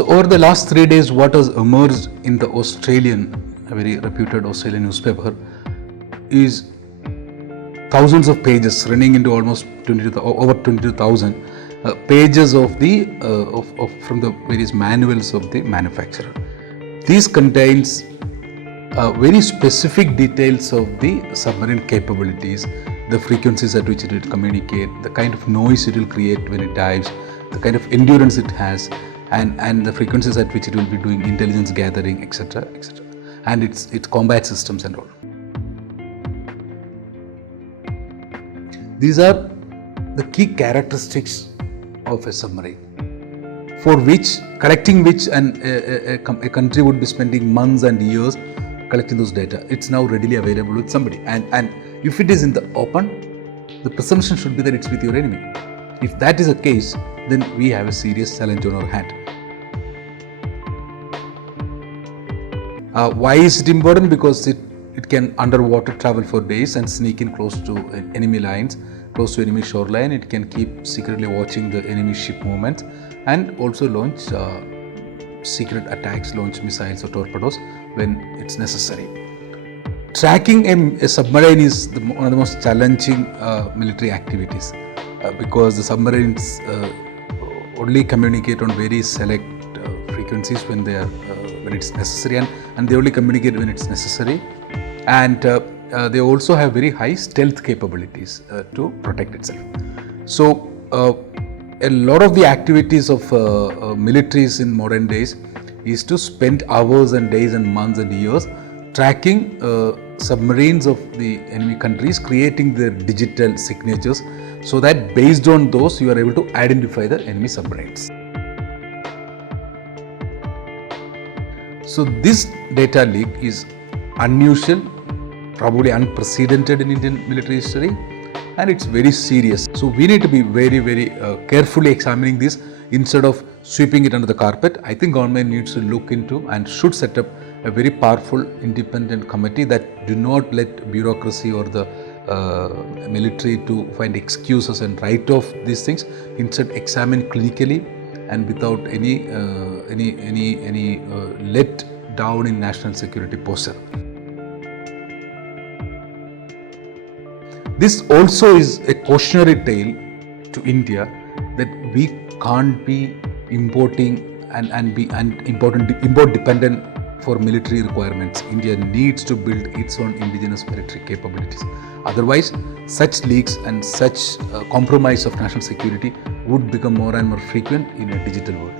So over the last 3 days, what has emerged in the a very reputed Australian newspaper, is thousands of pages running into almost over 22,000 pages of from the various manuals of the manufacturer. These contains very specific details of the submarine capabilities, the frequencies at which it will communicate, the kind of noise it will create when it dives, the kind of endurance it has, and the frequencies at which it will be doing intelligence gathering, etc., etc., and its combat systems and all. These are the key characteristics of a submarine, for collecting which a country would be spending months and years collecting those data. It's now readily available with somebody, and if it is in the open, the presumption should be that it's with your enemy. If that is the case, then we have a serious challenge on our hand. Why is it important? Because it can underwater travel for days and sneak in close to enemy lines, close to enemy shoreline. It can keep secretly watching the enemy ship movement and also launch secret attacks, launch missiles or torpedoes when it's necessary. Tracking a submarine is one of the most challenging military activities because the submarines only communicate on very select frequencies when it's necessary, and they only communicate when it's necessary, and they also have very high stealth capabilities to protect itself. So a lot of the activities of militaries in modern days is to spend hours and days and months and years tracking submarines of the enemy countries, creating their digital signatures, so that based on those you are able to identify the enemy submarines. So this data leak is unusual, probably unprecedented in Indian military history, and it's very serious. So we need to be very carefully examining this instead of sweeping it under the carpet. I think government needs to look into and should set up a very powerful independent committee that do not let bureaucracy or the military to find excuses and write off these things. Instead, examine clinically and without any let down in national security posture. This also is a cautionary tale to India that we can't be importing and import dependent for military requirements. India needs to build its own indigenous military capabilities. Otherwise, such leaks and such compromise of national security would become more and more frequent in a digital world.